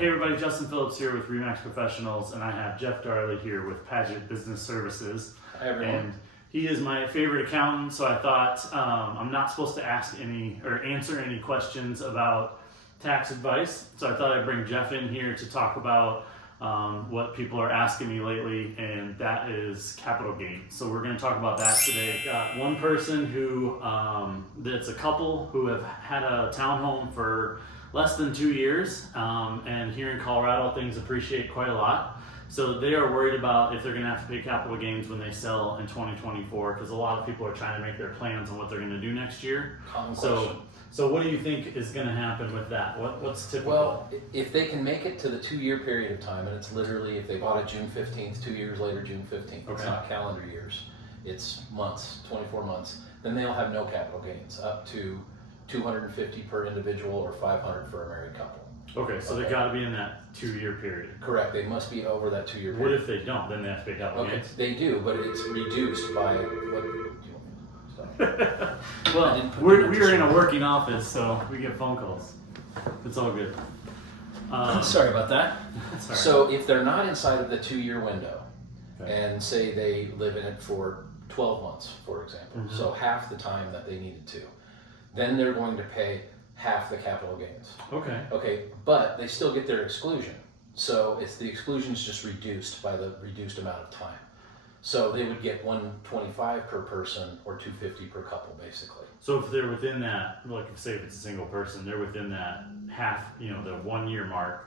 Hey everybody, Justin Phillips here with Remax Professionals, and I have Jeff Darley here with Padgett Business Services. Hi everyone. And he is my favorite accountant, so I thought I'm not supposed to ask any or answer any questions about tax advice. So I thought I'd bring Jeff in here to talk about what people are asking me lately, and that is capital gains. So we're going to talk about that today. Got one person who, that's a couple who have had a townhome for less than 2 years, and here in Colorado things appreciate quite a lot. So they are worried about if they're going to have to pay capital gains when they sell in 2024, because a lot of people are trying to make their plans on what they're going to do next year. Common question. So what do you think is going to happen with that? What's typical? Well, if they can make it to the 2-year period of time, and it's literally if they bought it June 15th, 2 years later, June 15th, it's not calendar years, it's months, 24 months, then they'll have no capital gains, up to $250 per individual or $500 for a married couple. Okay, so they got to be in that 2-year period. Correct, they must be over that 2-year period. What if they don't? Then they have to pay capital Okay, gains? they do, but it's reduced by what? Well, we're in a working office, so we get phone calls. It's all good. Sorry about that. Sorry. So if they're not inside of the 2-year window, Okay. and say they live in it for 12 months, for example, Mhm. so half the time that they needed to, then they're going to pay half the capital gains. Okay. Okay, but they still get their exclusion. So it's the exclusion's just reduced by the reduced amount of time. So they would get $125 per person or $250 per couple, basically. So if they're within that, like say if it's a single person, they're within that half, the 1 year mark.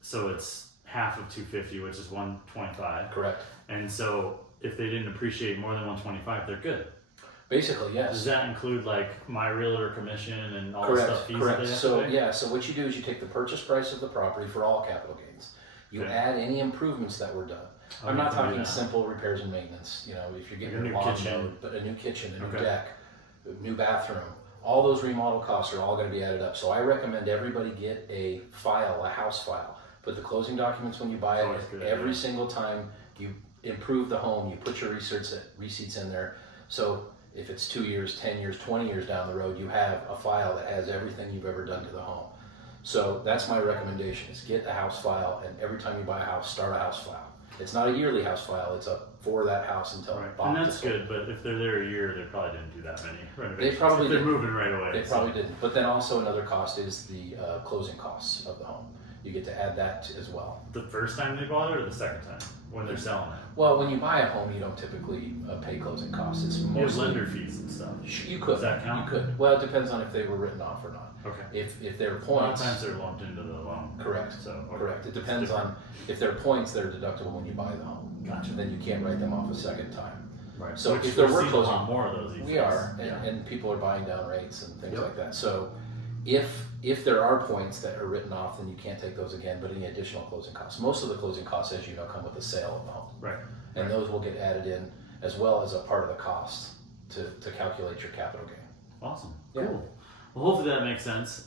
So it's half of 250, which is 125. Correct. And so if they didn't appreciate more than 125, they're good. Basically, yes. Does that include like my realtor commission and all the Correct, stuff? Fees correct. That they have So to pay? yeah, so what you do is you take the purchase price of the property for all capital gains. You Okay. add any improvements that were done. Oh, I'm you not can do talking that. simple repairs and maintenance. If you're getting Like a your new lawn kitchen. mowed, but a new kitchen, a new Okay. deck, a new bathroom, all those remodel costs are all going to be added up. So I recommend everybody get a file, a house file. Put the closing documents when you buy Always it. good Every idea. single time you improve the home, you put your receipts in there. So if it's 2 years, 10 years, 20 years down the road, you have a file that has everything you've ever done to the home. So that's my recommendation, is get a house file, and every time you buy a house, start a house file. It's not a yearly house file, it's up for that house until Right. bought. And that's good, but if they're there a year, they probably didn't do that many renovations. They probably if they're didn't. moving right away. They probably didn't. But then also another cost is the closing costs of the home. You get to add that as well. The first time they bought it or the second time when they're selling it? Well, when you buy a home, you don't typically pay closing costs. It's You have mostly lender fees and stuff. You could. Does that count? You could. Well, it depends on if they were written off or not. Okay. If they're A lot of points. times they're lumped into the loan. Correct. So okay. Correct. It It's depends different. on if they're points that are deductible when you buy the home. Gotcha. Then you can't write them off a second time. Right. So Which if there we're were seeing closing, a lot more of those these we days. are, Yeah. and people are buying down rates and things Yep. like that. So if there are points that are written off, then you can't take those again. But any additional closing costs, most of the closing costs, as you know, come with the sale of the home, Right. and those will get added in as well as a part of the cost to calculate your capital gain. Awesome. Yeah. Cool. Well, hopefully that makes sense.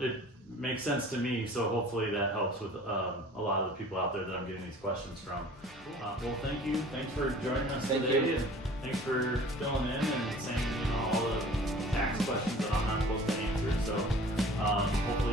It makes sense to me, so hopefully that helps with a lot of the people out there that I'm getting these questions from. Well, thank you. Thanks for joining us Thank today. you. And thanks for filling in and saying all the tax questions that I'm not supposed to answer. So hopefully